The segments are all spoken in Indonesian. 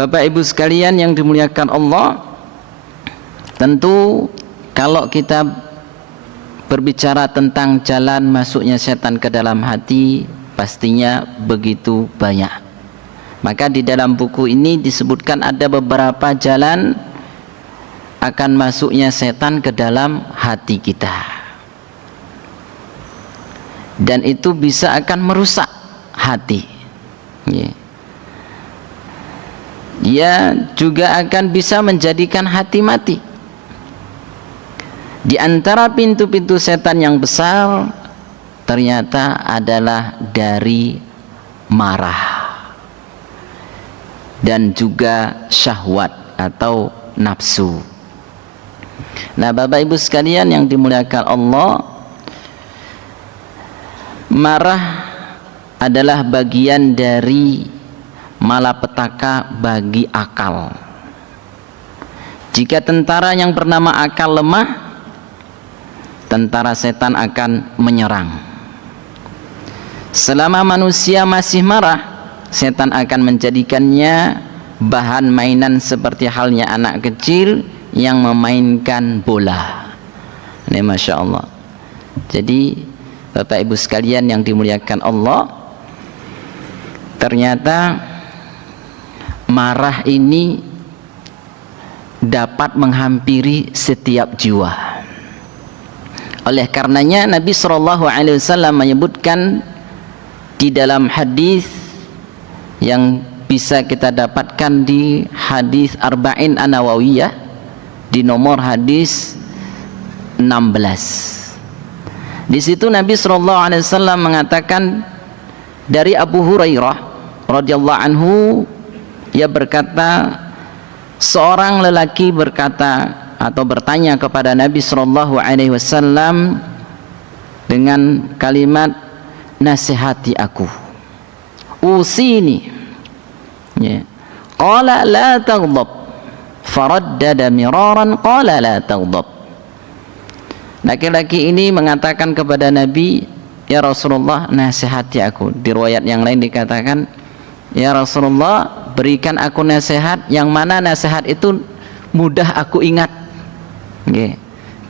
Bapak Ibu sekalian yang dimuliakan Allah, tentu kalau kita berbicara tentang jalan masuknya setan ke dalam hati, pastinya begitu banyak. Maka di dalam buku ini disebutkan ada beberapa jalan akan masuknya setan ke dalam hati kita, dan itu bisa akan merusak hati. Dia juga akan bisa menjadikan hati mati. Di antara pintu-pintu setan yang besar ternyata adalah dari marah dan juga syahwat atau nafsu. Nah, Bapak Ibu sekalian yang dimuliakan Allah, marah adalah bagian dari malapetaka bagi akal. Jika tentara yang bernama akal lemah, tentara setan akan menyerang. Selama manusia masih marah, setan akan menjadikannya bahan mainan seperti halnya anak kecil yang memainkan bola. Ini Masya Allah. Jadi Bapak Ibu sekalian yang dimuliakan Allah, ternyata marah ini dapat menghampiri setiap jiwa. Oleh karenanya Nabi SAW menyebutkan di dalam hadis yang bisa kita dapatkan di hadis Arba'in An-Nawawiyah di nomor hadis 16. Di situ Nabi SAW mengatakan dari Abu Hurairah radhiyallahu anhu, ia berkata, seorang lelaki berkata atau bertanya kepada Nabi SAW dengan kalimat, nasihati aku, usini. Qala la taghdab, faraddada miraran, qala la taghdab. Laki-laki ini mengatakan kepada Nabi, ya Rasulullah, nasihati aku. Di riwayat yang lain dikatakan, ya Rasulullah, berikan aku nasihat yang mana nasihat itu mudah aku ingat.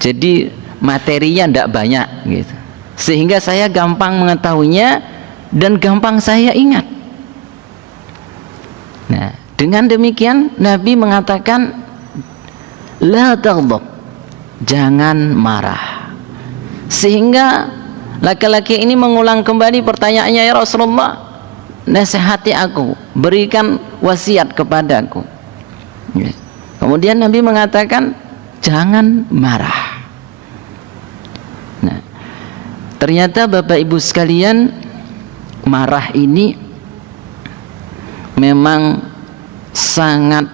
Jadi materinya tidak banyak gitu, sehingga saya gampang mengetahuinya dan gampang saya ingat. Nah, dengan demikian Nabi mengatakan, la taghdab, jangan marah. Sehingga laki-laki ini mengulang kembali pertanyaannya, ya Rasulullah, nasihati aku, berikan wasiat kepadaku. Kemudian Nabi mengatakan, jangan marah. Nah, ternyata Bapak Ibu sekalian, marah ini memang sangat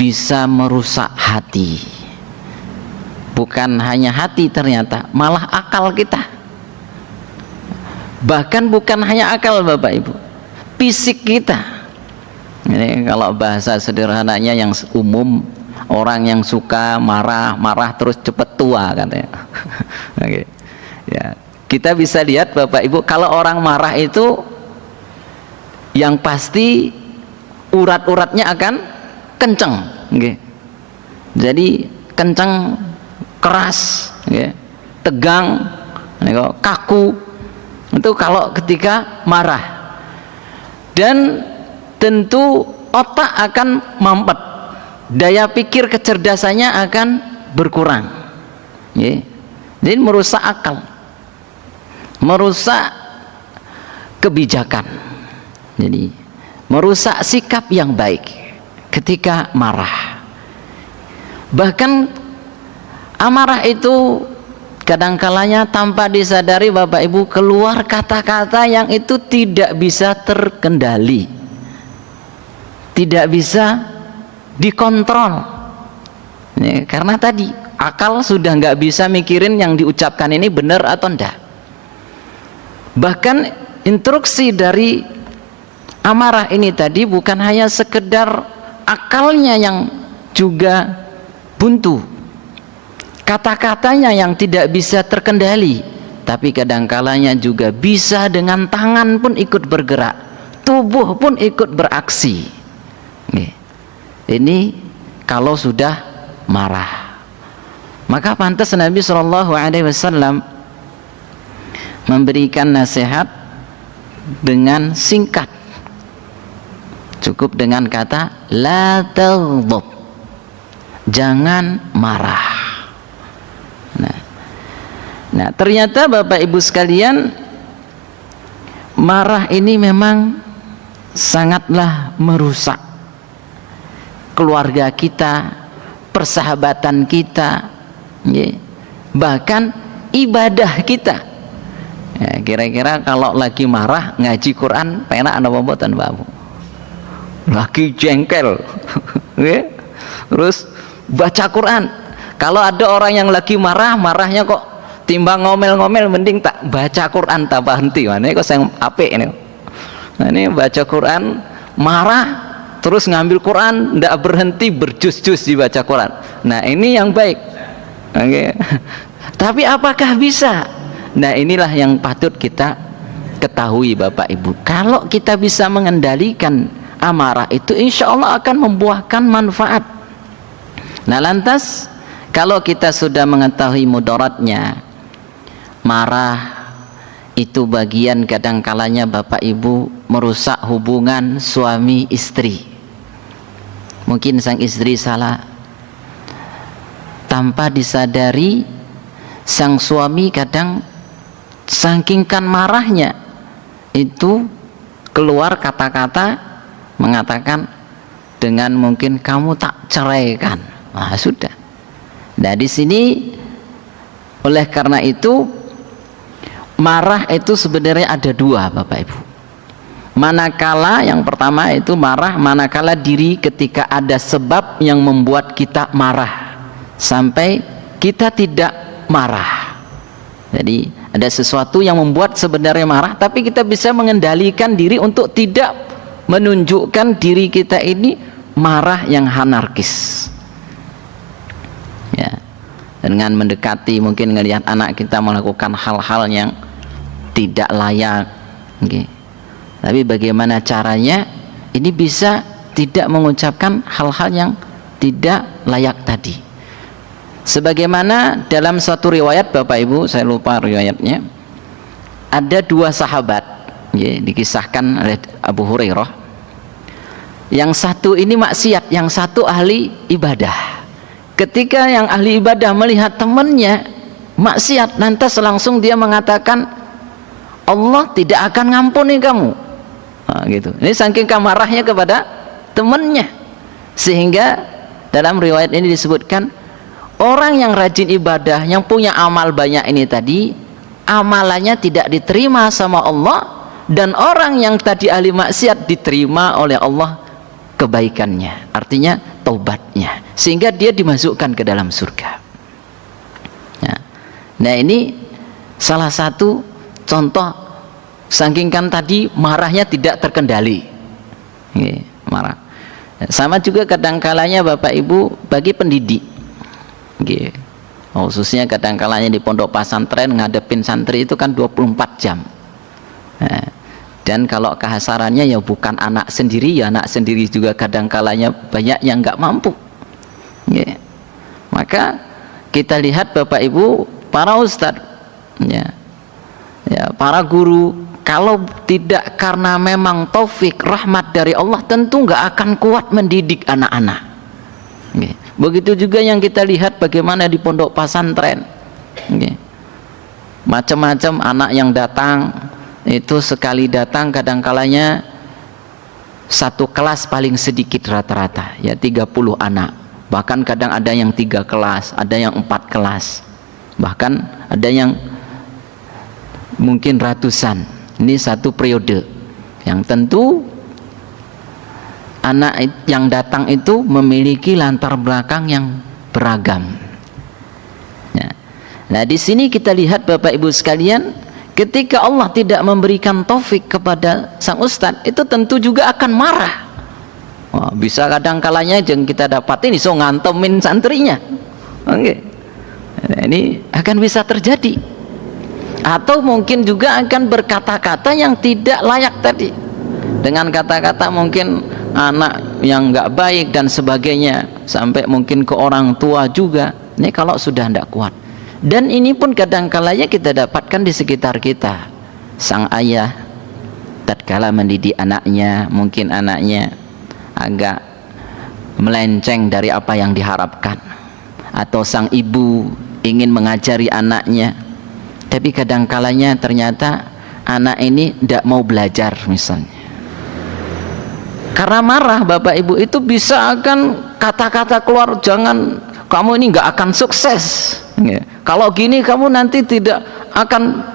bisa merusak hati. Bukan hanya hati, ternyata malah akal kita. Bahkan bukan hanya akal Bapak Ibu, fisik kita. Ini kalau bahasa sederhananya yang umum, orang yang suka marah terus cepat tua katanya. Oke. Ya, kita bisa lihat Bapak Ibu, kalau orang marah itu yang pasti urat-uratnya akan kenceng. Jadi kenceng, keras, tegang, kaku. Itu kalau ketika marah. Dan tentu otak akan mampet, daya pikir kecerdasannya akan berkurang. Jadi merusak akal, merusak kebijakan, jadi merusak sikap yang baik ketika marah. Bahkan amarah itu kadangkalanya tanpa disadari Bapak Ibu keluar kata-kata yang itu tidak bisa terkendali, tidak bisa dikontrol. Karena tadi akal sudah nggak bisa mikirin yang diucapkan ini benar atau enggak. Bahkan instruksi dari amarah ini tadi bukan hanya sekedar akalnya yang juga buntu, kata-katanya yang tidak bisa terkendali, tapi kadangkalanya juga bisa dengan tangan pun ikut bergerak, tubuh pun ikut beraksi. Ini kalau sudah marah. Maka pantas Nabi SAW memberikan nasihat dengan singkat, cukup dengan kata la taghdab, jangan marah. Nah, ternyata Bapak Ibu sekalian, marah ini memang sangatlah merusak keluarga kita, persahabatan kita, bahkan ibadah kita. Ya, kira-kira kalau lagi marah ngaji Quran penak ana mboten Bapak? Lagi jengkel terus baca Quran. Kalau ada orang yang lagi marah, marahnya kok timbang ngomel-ngomel mending tak baca Quran tak berhenti. Ini kok saya apik ini. Nah, ini baca Quran marah terus ngambil Quran tidak berhenti berjus-jus dibaca Quran. Nah, ini yang baik. Okay. Tapi apakah bisa? Nah, inilah yang patut kita ketahui Bapak Ibu. Kalau kita bisa mengendalikan amarah itu, insya Allah akan membuahkan manfaat. Nah, lantas kalau kita sudah mengetahui mudaratnya, marah itu bagian kadangkalanya Bapak Ibu merusak hubungan suami istri. Mungkin sang istri salah, tanpa disadari sang suami kadang sakingkan marahnya itu keluar kata-kata mengatakan dengan mungkin kamu tak ceraikan. Nah, sudah. Nah, di sini oleh karena itu marah itu sebenarnya ada dua Bapak Ibu. Manakala yang pertama itu marah manakala diri ketika ada sebab yang membuat kita marah sampai kita tidak marah. Jadi ada sesuatu yang membuat sebenarnya marah, tapi kita bisa mengendalikan diri untuk tidak menunjukkan diri kita ini marah yang anarkis. Ya, dengan mendekati mungkin melihat anak kita melakukan hal-hal yang tidak layak. Okay. Tapi bagaimana caranya ini bisa tidak mengucapkan hal-hal yang tidak layak tadi. Sebagaimana dalam satu riwayat Bapak Ibu, saya lupa riwayatnya, ada dua sahabat, ya, dikisahkan oleh Abu Hurairah. Yang satu ini maksiat, yang satu ahli ibadah. Ketika yang ahli ibadah melihat temannya maksiat, lantas langsung dia mengatakan, Allah tidak akan ngampuni kamu. Nah, gitu. Ini saking marahnya kepada temannya, sehingga dalam riwayat ini disebutkan orang yang rajin ibadah, yang punya amal banyak ini tadi, amalannya tidak diterima sama Allah, dan orang yang tadi ahli maksiat diterima oleh Allah kebaikannya, artinya taubatnya, sehingga dia dimasukkan ke dalam surga. Nah, ini salah satu contoh saking kan tadi marahnya tidak terkendali. Marah. Sama juga kadangkalanya Bapak Ibu bagi pendidik. Khususnya kadangkalanya di pondok pesantren ngadepin santri itu kan 24 jam. Dan kalau kehasarannya ya bukan anak sendiri, ya anak sendiri juga kadangkalanya banyak yang nggak mampu. Maka kita lihat Bapak Ibu para ustadz, ya, para guru, kalau tidak karena memang taufik rahmat dari Allah, tentu nggak akan kuat mendidik anak-anak. Begitu juga yang kita lihat bagaimana di pondok pesantren, macam-macam anak yang datang itu, sekali datang kadangkalanya satu kelas paling sedikit rata-rata ya 30 anak, bahkan kadang ada yang 3 kelas, ada yang 4 kelas, bahkan ada yang mungkin ratusan. Ini satu periode yang tentu anak yang datang itu memiliki latar belakang yang beragam. Nah, di sini kita lihat Bapak Ibu sekalian, ketika Allah tidak memberikan taufik kepada sang ustadz, itu tentu juga akan marah. Wah, bisa kadang kalanya yang kita dapat ini so ngantemin santrinya. Oke. Nah, ini akan bisa terjadi. Atau mungkin juga akan berkata-kata yang tidak layak tadi. Dengan kata-kata mungkin anak yang nggak baik dan sebagainya, sampai mungkin ke orang tua juga. Ini kalau sudah tidak kuat. Dan ini pun kadang-kalanya kita dapatkan di sekitar kita. Sang ayah tatkala mendidik anaknya, mungkin anaknya agak melenceng dari apa yang diharapkan, atau sang ibu ingin mengajari anaknya, tapi kadang-kalanya ternyata anak ini tidak mau belajar misalnya. Karena marah Bapak Ibu itu bisa akan kata-kata keluar, jangan, kamu ini nggak akan sukses. Kalau gini kamu nanti tidak akan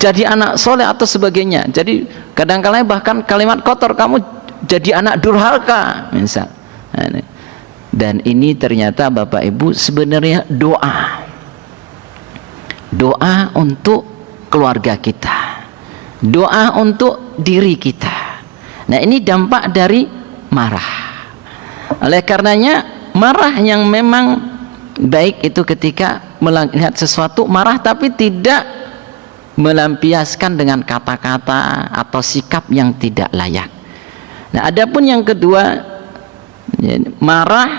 jadi anak soleh atau sebagainya. Jadi kadang-kadang bahkan kalimat kotor, kamu jadi anak durhaka misal. Dan ini ternyata Bapak Ibu sebenarnya doa untuk keluarga kita, doa untuk diri kita. Nah, ini dampak dari marah. Oleh karenanya marah yang memang baik itu ketika melihat sesuatu marah, tapi tidak melampiaskan dengan kata-kata atau sikap yang tidak layak. Nah, adapun yang kedua, marah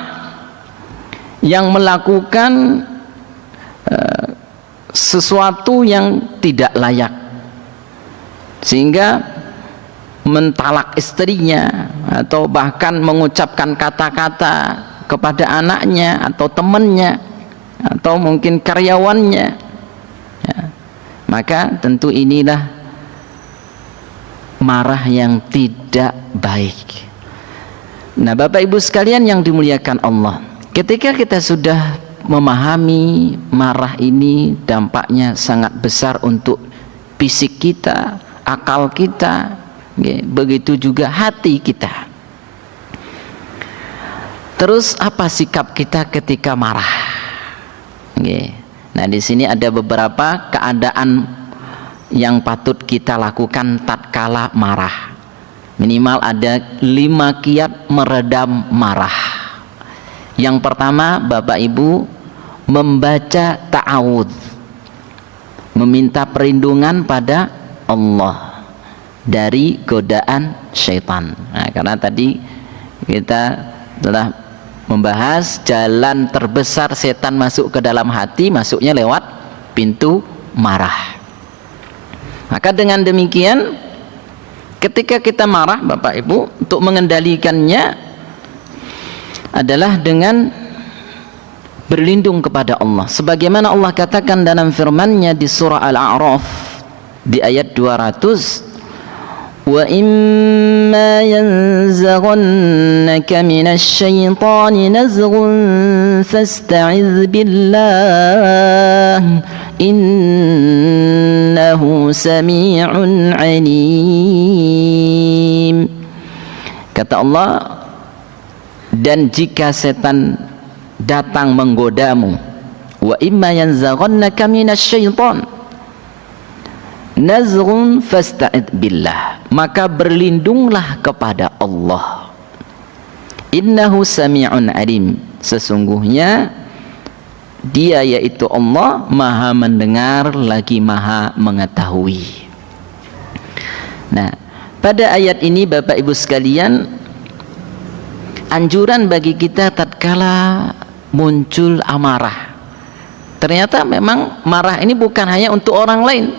yang melakukan sesuatu yang tidak layak, sehingga mentalak istrinya atau bahkan mengucapkan kata-kata kepada anaknya atau temannya atau mungkin karyawannya, ya, maka tentu inilah marah yang tidak baik. Nah, Bapak Ibu sekalian yang dimuliakan Allah, ketika kita sudah memahami marah ini dampaknya sangat besar untuk fisik kita, akal kita, begitu juga hati kita. Terus apa sikap kita ketika marah? Nah, di sini ada beberapa keadaan yang patut kita lakukan tatkala marah. Minimal ada 5 kiat meredam marah. Yang pertama, Bapak Ibu, membaca ta'awudz, meminta perlindungan pada Allah dari godaan syaitan. Nah, karena tadi kita telah membahas jalan terbesar setan masuk ke dalam hati, masuknya lewat pintu marah. Maka dengan demikian, ketika kita marah Bapak Ibu, untuk mengendalikannya adalah dengan berlindung kepada Allah. Sebagaimana Allah katakan dalam firman-Nya di surah Al-A'raf di ayat 200, wa imma yanzaghannaka minasy-syaitani nazghun fasta'iz billah innahu sami'un 'alim. Kata Allah, dan jika setan datang menggodamu, wa imma yanzaghannaka minasy-syaitan nazghun fasta'id billah, maka berlindunglah kepada Allah. Innahu sami'un alim, sesungguhnya Dia yaitu Allah maha mendengar lagi maha mengetahui. Nah, pada ayat ini Bapak Ibu sekalian, anjuran bagi kita tatkala muncul amarah. Ternyata memang marah ini bukan hanya untuk orang lain,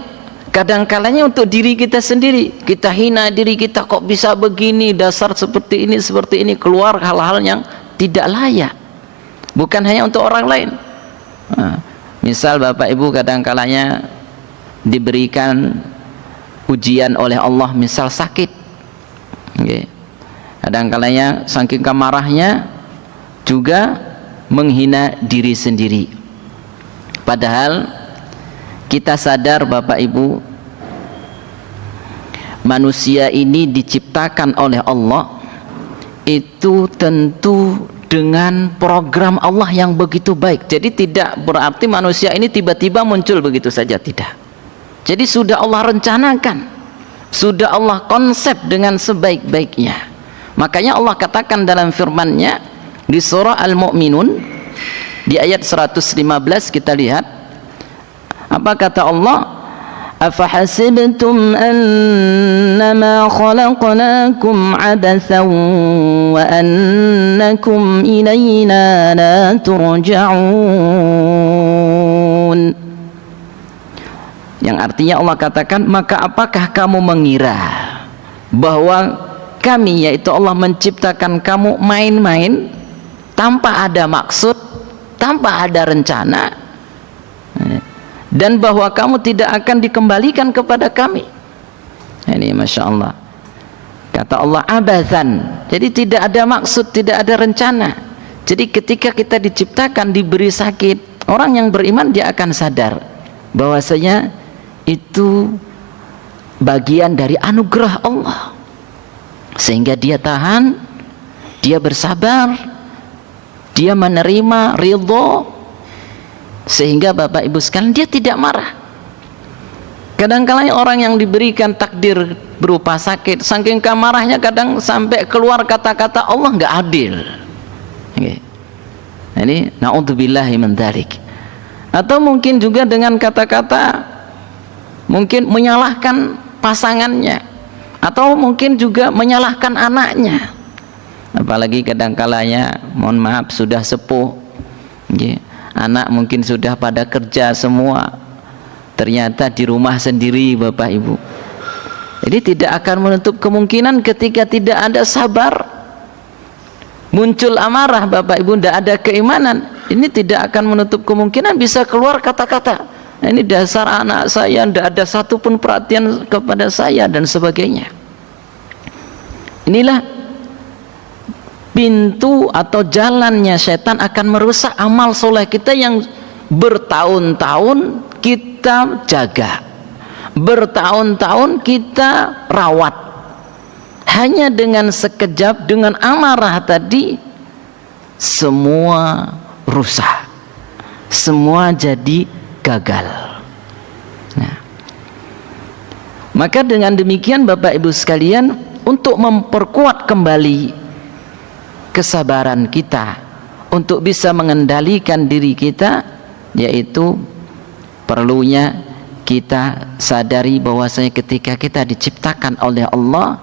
kadang-kalanya untuk diri kita sendiri. Kita hina diri kita, kok bisa begini, dasar seperti ini, keluar hal-hal yang tidak layak, bukan hanya untuk orang lain. Nah, misal Bapak Ibu kadang-kalanya diberikan ujian oleh Allah, misal sakit, kadang-kalanya saking kemarahnya juga menghina diri sendiri. Padahal kita sadar Bapak Ibu, manusia ini diciptakan oleh Allah itu tentu dengan program Allah yang begitu baik. Jadi tidak berarti manusia ini tiba-tiba muncul begitu saja, tidak. Jadi sudah Allah rencanakan, sudah Allah konsep dengan sebaik-baiknya. Makanya Allah katakan dalam firman-Nya di surah Al-Mu'minun di ayat 115, kita lihat apa kata Allah, Afahasibtum annama khalaqnakum abathan wa annakum ilayna la turja'un. Yang artinya Allah katakan, maka apakah kamu mengira bahwa kami, yaitu Allah, menciptakan kamu main-main tanpa ada maksud, tanpa ada rencana, dan bahwa kamu tidak akan dikembalikan kepada kami. Ini Masya Allah, kata Allah abathan, jadi tidak ada maksud, tidak ada rencana. Jadi ketika kita diciptakan, diberi sakit, orang yang beriman dia akan sadar bahwasanya itu bagian dari anugerah Allah, sehingga dia tahan, dia bersabar, dia menerima, ridho, sehingga Bapak Ibu sekalian dia tidak marah. Kadang-kadang orang yang diberikan takdir berupa sakit, saking marahnya kadang sampai keluar kata-kata Allah nggak adil. Ini naudzubillahi min dzalik. Atau mungkin juga dengan kata-kata mungkin menyalahkan pasangannya, atau mungkin juga menyalahkan anaknya. Apalagi kadang-kalanya, mohon maaf, sudah sepuh, anak mungkin sudah pada kerja semua, ternyata di rumah sendiri Bapak Ibu. Jadi tidak akan menutup kemungkinan ketika tidak ada sabar, muncul amarah Bapak Ibu, tidak ada keimanan, ini tidak akan menutup kemungkinan bisa keluar kata-kata, ini dasar anak saya, tidak ada satupun perhatian kepada saya, dan sebagainya. Inilah pintu atau jalannya setan akan merusak amal soleh kita yang bertahun-tahun kita jaga, bertahun-tahun kita rawat. Hanya dengan sekejap, dengan amarah tadi, semua rusak, semua jadi gagal. Nah, maka dengan demikian Bapak Ibu sekalian, untuk memperkuat kembali kesabaran kita, untuk bisa mengendalikan diri kita, yaitu perlunya kita sadari bahwasanya ketika kita diciptakan oleh Allah,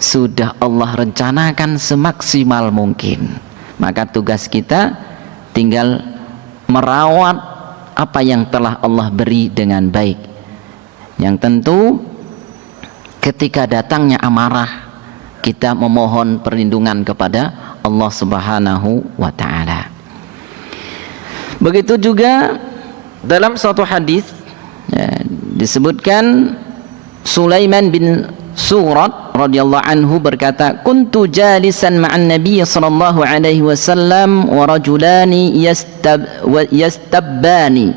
sudah Allah rencanakan semaksimal mungkin. Maka tugas kita tinggal merawat apa yang telah Allah beri dengan baik. Yang tentu ketika datangnya amarah, kita memohon perlindungan kepada Allah Subhanahu wa ta'ala. Begitu juga dalam suatu hadis disebutkan, Sulaiman bin Surat radhiyallahu anhu berkata, kuntu jalisan ma'an nabiy sallallahu alaihi wasallam wa rajulani yastabbani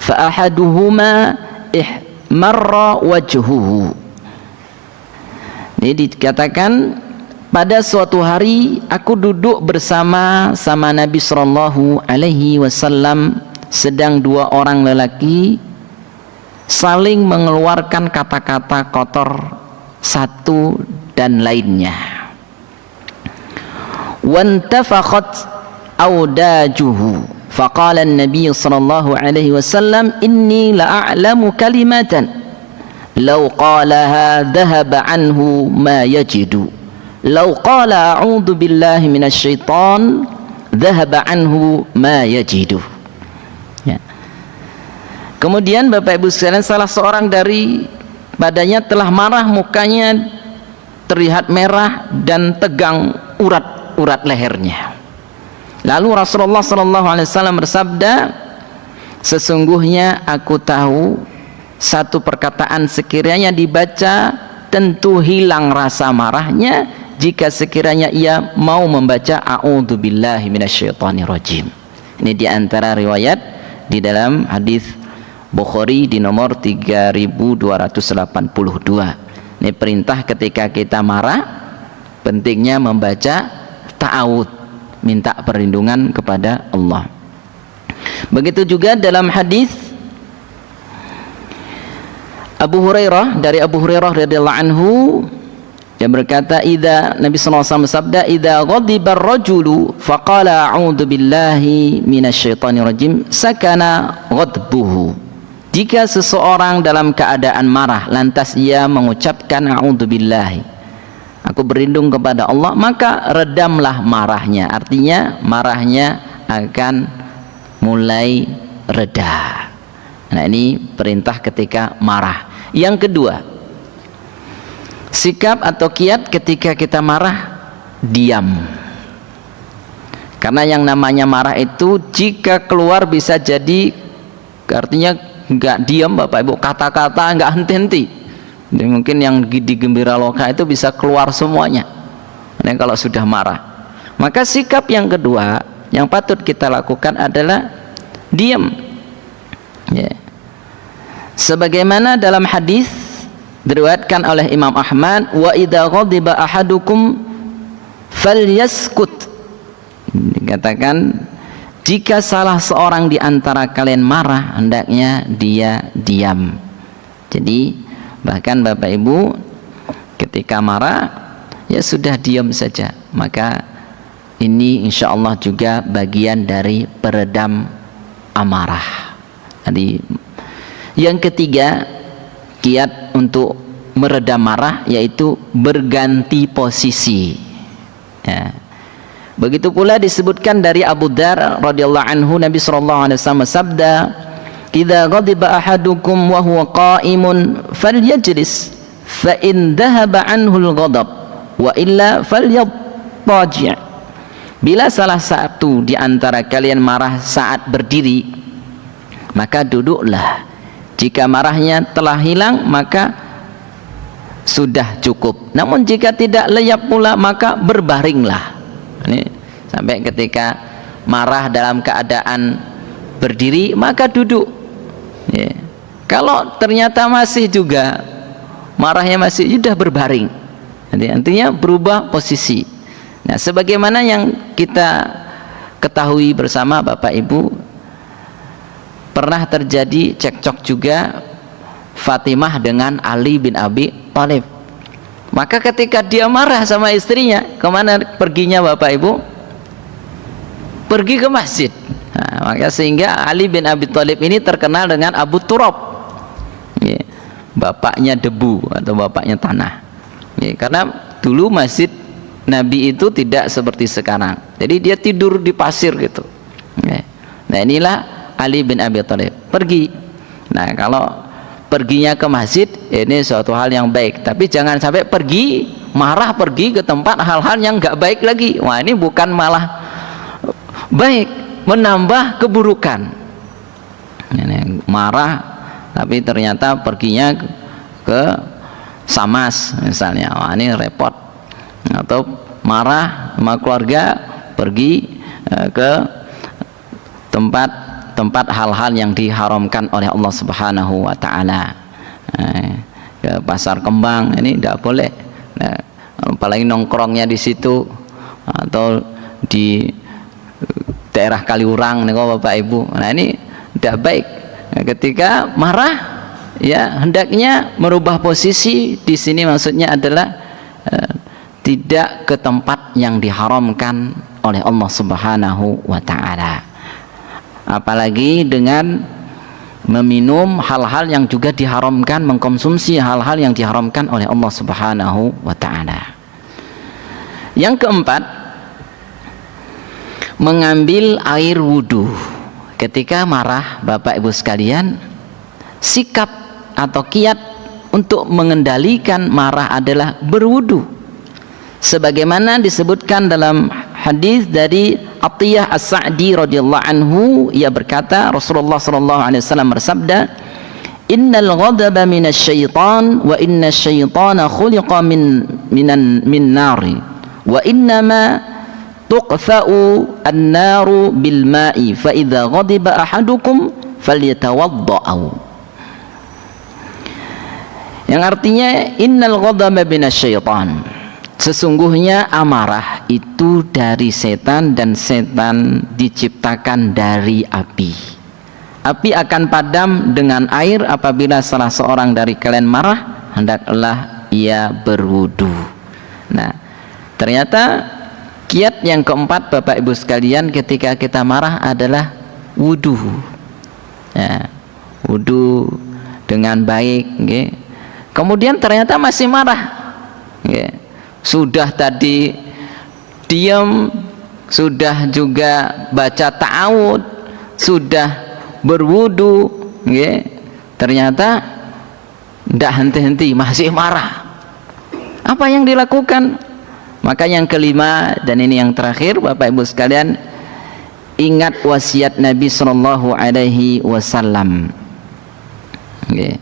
fa ahaduhuma ihmarra wajhuhu. Ini dikatakan, pada suatu hari aku duduk bersama Nabi sallallahu alaihi wasallam, sedang dua orang lelaki saling mengeluarkan kata-kata kotor satu dan lainnya. Wantafakhat audajuhu faqala an-nabiy sallallahu alaihi wasallam inni la'alamu kalimatan law qalaha dhahaba anhu ma yajidu law qala a'udzu billahi minasy syaitan dhahaba anhu ma yajidu. Ya. Kemudian Bapak Ibu sekalian, salah seorang dari badannya telah marah, mukanya terlihat merah dan tegang urat-urat lehernya. Lalu Rasulullah SAW bersabda, sesungguhnya aku tahu satu perkataan sekiranya dibaca tentu hilang rasa marahnya jika sekiranya ia mau membaca a'udzubillahi minasyaitonirrajim. Ini diantara riwayat di dalam hadis Bukhari di nomor 3282. Ini perintah ketika kita marah, pentingnya membaca ta'awud, minta perlindungan kepada Allah. Begitu juga dalam hadis Abu Hurairah, dari Abu Hurairah radhiyallahu anhu, yang berkata, Nabi SAW bersabda, idza ghadiba ar-rajulu faqala a'udzu billahi minasyaitonir rajim sakana ghadbuhu Jika seseorang dalam keadaan marah lantas ia mengucapkan a'udzubillahi, aku berlindung kepada Allah, maka redamlah marahnya. Artinya marahnya akan mulai reda. Nah, ini perintah ketika marah. Yang kedua, sikap atau kiat ketika kita marah, diam. Karena yang namanya marah itu jika keluar bisa jadi, artinya nggak diam Bapak Ibu, kata-kata nggak henti-henti. Jadi mungkin yang di Gembira Loka itu bisa keluar semuanya. Nah, kalau sudah marah, maka sikap yang kedua yang patut kita lakukan adalah diam. Ya. Sebagaimana dalam hadis diriwayatkan oleh Imam Ahmad, wa idza ghadiba ahadukum falyaskut. Dikatakan jika salah seorang di antara kalian marah, hendaknya dia diam. Jadi bahkan Bapak Ibu ketika marah ya sudah diam saja, maka ini insya Allah juga bagian dari peredam amarah. Jadi yang ketiga kiat untuk meredam marah yaitu berganti posisi. Ya. Begitu pula disebutkan dari Abu Dzar radhiyallahu anhu, Nabi sallallahu alaihi wasallam bersabda, "Idza ghadiba ahadukum wa huwa qa'imun falyajlis fa in dhahaba anhu al-ghadab wa illa falyattaji'." Bila salah satu di antara kalian marah saat berdiri, maka duduklah. Jika marahnya telah hilang, maka sudah cukup. Namun jika tidak leyap pula, maka berbaringlah. Ini sampai ketika marah dalam keadaan berdiri, maka duduk. Ya. Kalau ternyata masih juga marahnya masih, sudah berbaring. Jadi artinya berubah posisi. Nah, sebagaimana yang kita ketahui bersama Bapak Ibu, pernah terjadi cekcok juga Fatimah dengan Ali bin Abi Thalib. Maka ketika dia marah sama istrinya, kemana perginya Bapak Ibu? Pergi ke masjid. Nah, maka sehingga Ali bin Abi Thalib ini terkenal dengan Abu Turab, ya, bapaknya debu atau bapaknya tanah, ya, karena dulu masjid Nabi itu tidak seperti sekarang, jadi dia tidur di pasir gitu, ya. Nah, inilah Ali bin Abi Thalib pergi. Nah, kalau perginya ke masjid ini suatu hal yang baik, tapi jangan sampai pergi marah, pergi ke tempat hal-hal yang nggak baik lagi. Wah, ini bukan malah baik, menambah keburukan. Ini marah tapi ternyata perginya ke Samas misalnya, wah ini repot. Atau marah sama keluarga pergi ke tempat hal-hal yang diharamkan oleh Allah Subhanahu wa taala, ke pasar kembang, ini tidak boleh. Nah, apalagi nongkrongnya di situ atau di daerah Kaliurang nih Bapak Ibu. Nah, ini tidak baik. Nah, ketika marah ya hendaknya merubah posisi. Di sini maksudnya adalah tidak ke tempat yang diharamkan oleh Allah Subhanahu wa taala. Apalagi dengan meminum hal-hal yang juga diharamkan, mengkonsumsi hal-hal yang diharamkan oleh Allah Subhanahu wa taala. Yang keempat, mengambil air wudu. Ketika marah Bapak Ibu sekalian, sikap atau kiat untuk mengendalikan marah adalah berwudu. Sebagaimana disebutkan dalam hadis dari Atiyah As-Sa'di radhiyallahu anhu, ia berkata Rasulullah sallallahu alaihi wasallam bersabda, "Innal ghadaba minasyaitan wa innasyaitana khuliqa min nari wa innama tuqfa'u an-naru bil ma'i fa idza ghadiba ahadukum falyatawadda'u." Yang artinya innal ghadaba minasyaitan, sesungguhnya amarah itu dari setan dan setan diciptakan dari api. Api akan padam dengan air apabila salah seorang dari kalian marah, hendaklah ia berwudu. Nah, ternyata kiat yang keempat Bapak Ibu sekalian ketika kita marah adalah wudu. Ya, wudu dengan baik, nggih. Kemudian ternyata masih marah, nggih. Sudah tadi diam, sudah juga baca ta'awud, sudah berwudu, nggih. Ternyata tidak henti-henti, masih marah. Apa yang dilakukan? Maka yang kelima dan ini yang terakhir, Bapak Ibu sekalian, ingat wasiat Nabi sallallahu alaihi wasallam. Okay.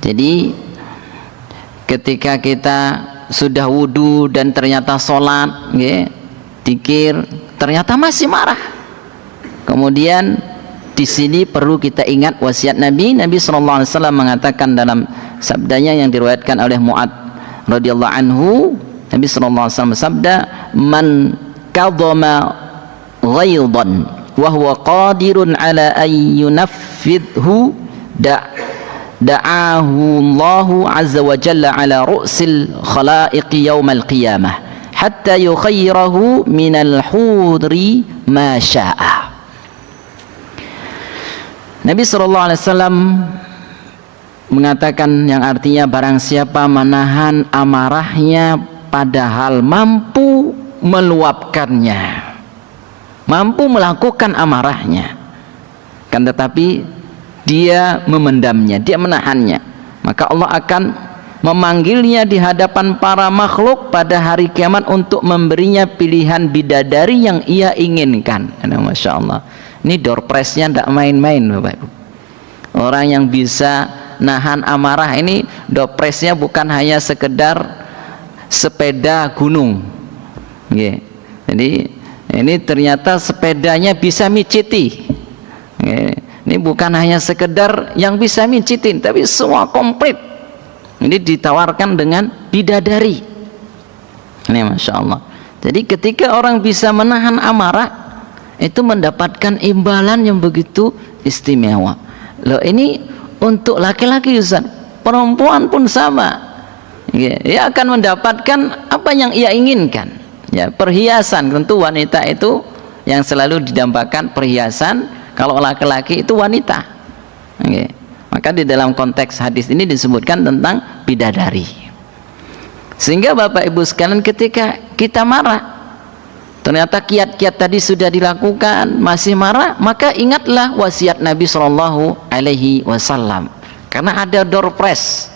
Jadi ketika kita sudah wudu dan ternyata sholat, okay, zikir, ternyata masih marah. Kemudian di sini perlu kita ingat wasiat Nabi. Nabi sallallahu alaihi wasallam mengatakan dalam sabdanya yang diriwayatkan oleh Mu'ad radhiyallahu anhu, Nabi sallallahu alaihi wasallam sabda, "Man kadhama ghaidan wa huwa qadirun ala an yunaffidhu da'ahu Allahu azza wa jalla ala ru'sil khalaiqi yaumal qiyamah hatta yukhayyirahu minal hudri ma syaa." Nabi sallallahu alaihi wasallam mengatakan yang artinya barang siapa menahan amarahnya padahal mampu meluapkannya, mampu melakukan amarahnya, kan tetapi dia memendamnya, dia menahannya, maka Allah akan memanggilnya di hadapan para makhluk pada hari kiamat untuk memberinya pilihan bidadari yang ia inginkan. Masya Allah, ini door prize-nya tidak main-main Bapak Ibu. Orang yang bisa nahan amarah ini door prize-nya bukan hanya sekedar sepeda gunung, yeah. Jadi ini ternyata sepedanya bisa miciti, yeah. Ini bukan hanya sekedar yang bisa micitin, tapi semua komplit. Ini ditawarkan dengan bidadari. Ini Masya Allah. Jadi ketika orang bisa menahan amarah, itu mendapatkan imbalan yang begitu istimewa. Loh, ini untuk laki-laki Ustaz, perempuan pun sama. Ia akan mendapatkan apa yang ia inginkan, ya, perhiasan. Tentu wanita itu yang selalu didambakan perhiasan, kalau laki-laki itu wanita. Maka di dalam konteks hadis ini disebutkan tentang bidadari. Sehingga Bapak Ibu sekalian, ketika kita marah, ternyata kiat-kiat tadi sudah dilakukan, masih marah, maka ingatlah wasiat Nabi sallallahu alaihi wasallam, karena ada door prize,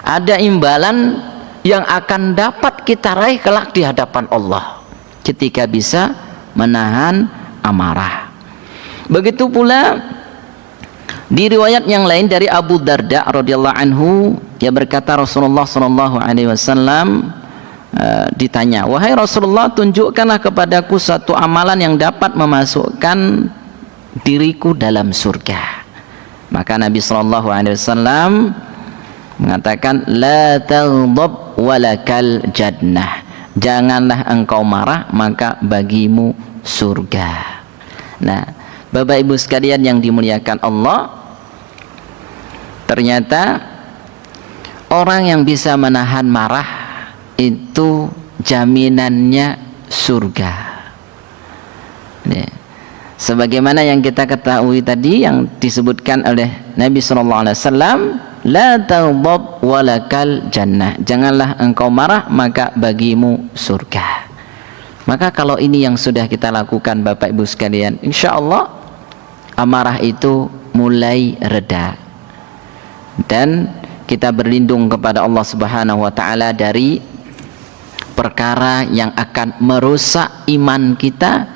ada imbalan yang akan dapat kita raih kelak di hadapan Allah ketika bisa menahan amarah. Begitu pula di riwayat yang lain dari Abu Darda radhiyallahu anhu, dia berkata Rasulullah sallallahu alaihi wasallam ditanya, "Wahai Rasulullah, tunjukkanlah kepadaku satu amalan yang dapat memasukkan diriku dalam surga." Maka Nabi sallallahu alaihi wasallam mengatakan, "La taghdab walakal jannah." Janganlah engkau marah, maka bagimu surga. Nah, Bapak Ibu sekalian yang dimuliakan Allah, ternyata orang yang bisa menahan marah itu jaminannya surga. Sebagaimana yang kita ketahui tadi yang disebutkan oleh Nabi SAW, la taghdab walakal jannah. Janganlah engkau marah, maka bagimu surga. Maka kalau ini yang sudah kita lakukan Bapak Ibu sekalian, insya Allah amarah itu mulai reda, dan kita berlindung kepada Allah Subhanahu wa Ta'ala dari perkara yang akan merusak iman kita,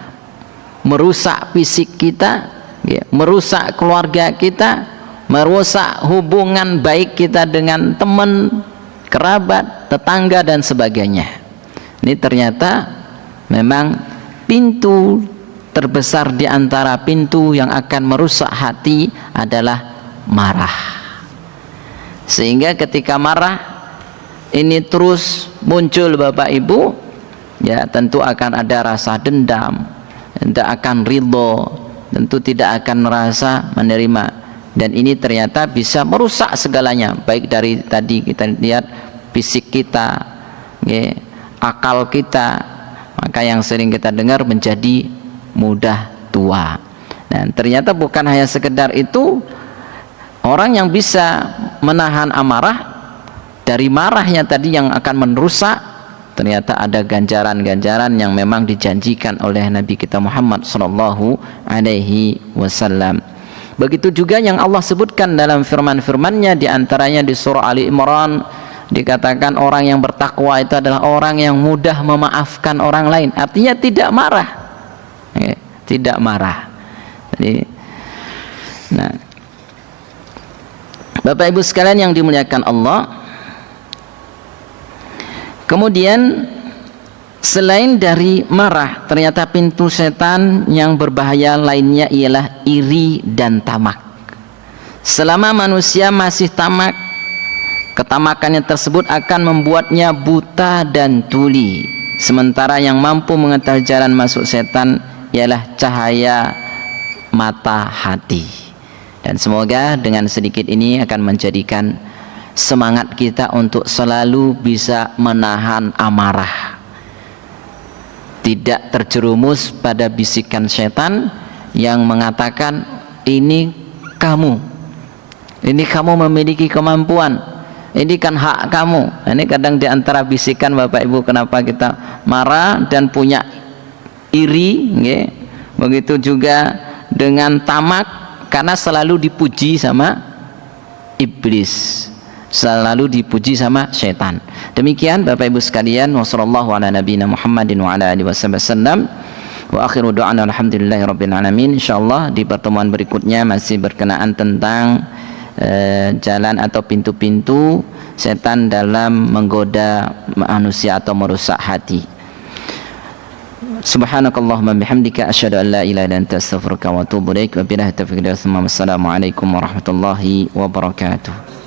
merusak fisik kita, ya, merusak keluarga kita, merusak hubungan baik kita dengan teman, kerabat, tetangga dan sebagainya. Ini ternyata memang pintu terbesar di antara pintu yang akan merusak hati adalah marah. Sehingga ketika marah ini terus muncul Bapak Ibu, ya tentu akan ada rasa dendam, tidak akan ridho, tentu tidak akan merasa menerima, dan ini ternyata bisa merusak segalanya, baik dari tadi kita lihat fisik kita, ya, akal kita, maka yang sering kita dengar menjadi mudah tua. Dan ternyata bukan hanya sekedar itu, Orang yang bisa menahan amarah, dari marahnya tadi yang akan merusak, ternyata ada ganjaran-ganjaran yang memang dijanjikan oleh Nabi kita Muhammad sallallahu alaihi wasallam. Begitu juga yang Allah sebutkan dalam firman-firman-Nya, di antaranya di surah Ali Imran dikatakan orang yang bertakwa itu adalah orang yang mudah memaafkan orang lain. Artinya tidak marah. Tidak marah. Jadi, nah, Bapak Ibu sekalian yang dimuliakan Allah, kemudian selain dari marah, ternyata pintu setan yang berbahaya lainnya ialah iri dan tamak. Selama manusia masih tamak, ketamakannya tersebut akan membuatnya buta dan tuli. Sementara yang mampu mengetahui jalan masuk setan ialah cahaya mata hati. Dan semoga dengan sedikit ini akan menjadikan semangat kita untuk selalu bisa menahan amarah, tidak terjerumus pada bisikan setan yang mengatakan ini kamu memiliki kemampuan, ini kan hak kamu. Ini kadang diantara bisikan Bapak Ibu kenapa kita marah dan punya iri, begitu juga dengan tamak, karena selalu dipuji sama iblis, selalu dipuji sama setan. Demikian Bapak Ibu sekalian, wassallallahu ala nabiyina Muhammadin wa ala alihi wasallam, wa akhiru du'ana alhamdulillahi rabbil alamin. Insyaallah di pertemuan berikutnya masih berkenaan tentang jalan atau pintu-pintu setan dalam menggoda manusia atau merusak hati. Subhanakallahumma bihamdika asyhadu an la ilaha illa anta astaghfiruka wa atubu ilaik. Wa billahi taufiq wal hidayah. Assalamualaikum warahmatullahi wabarakatuh.